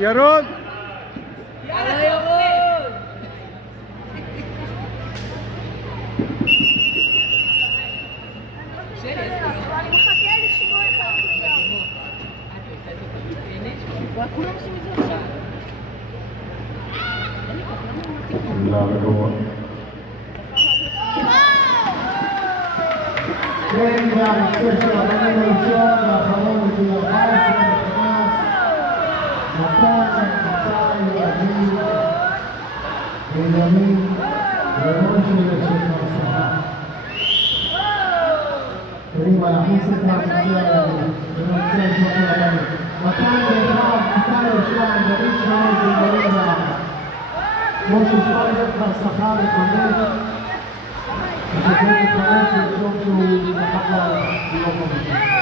ירון! יאללה ירון! אני מחכה לשמוע איך אנחנו יום. כולם עושים את זה עכשיו. כן, והמקצוע של הבנים הראשון והאחרון בגיל 14 נכנס. נתן ילדים בנימין ומשה של ההצלחה. קדימה, להכניס את המקצוע ראשון של הבנים. נתן באחד, נתן לשניים, דוד שלוש ודברים לארבע. משה שפייזר כבר שכר וחמש. ושזה מתחרש לרשום שהוא נחת ליום חמישי.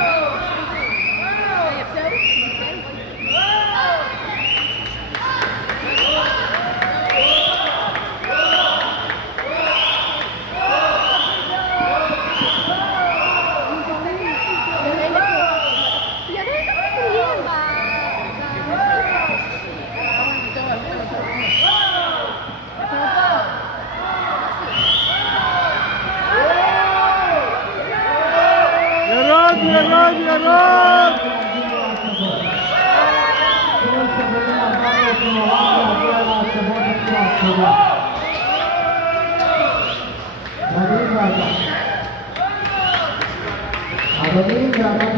ירון! ירון! אדוני והבת